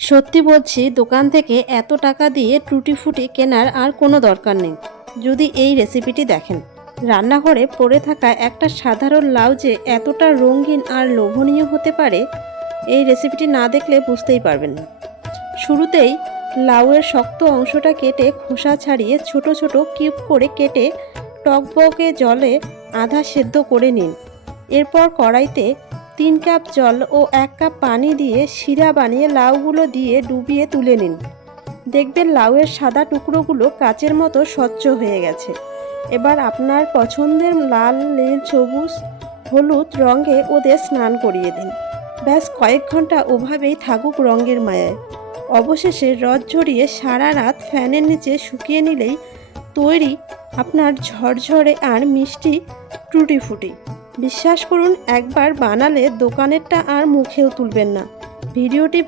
সত্যি বলছি, দোকান থেকে এত টাকা দিয়ে টুটি ফুটি কেনার আর কোনো দরকার নেই যদি এই রেসিপিটি দেখেন। রান্নাঘরে পড়ে থাকা একটা সাধারণ লাউ যে এতটা রঙিন আর লোভনীয় হতে পারে, এই রেসিপিটি না দেখলে বুঝতেই পারবেন না। শুরুতেই লাউয়ের শক্ত অংশটা কেটে খোসা ছাড়িয়ে ছোট ছোট কিউব করে কেটে টকবকে জলে আধা সেদ্ধ করে নিন। এরপর কড়াইতে 3 কাপ জল ও 1 কাপ পানি দিয়ে শিরা বানিয়ে লাউগুলো দিয়ে ডুবিয়ে তুলে নিন। দেখবেন লাউয়ের সাদা টুকরোগুলো কাচের মতো স্বচ্ছ হয়ে গেছে। এবার আপনার পছন্দের লাল, নীল, সবুজ, হলুদ রঙে ওদের স্নান করিয়ে দিন। ব্যাস কয়েক ঘন্টা ওভাবেই থাকুক রঙের মায়ায়। অবশেষে রস ঝরিয়ে সারা রাত ফ্যানের নিচে শুকিয়ে নিলেই তৈরি আপনার ঝরঝরে আর মিষ্টি টুটি ফুটি। বিশ্বাস করুন, একবার বানালে দোকানেরটা আর মুখেও তুলবেন না। ভিডিওটি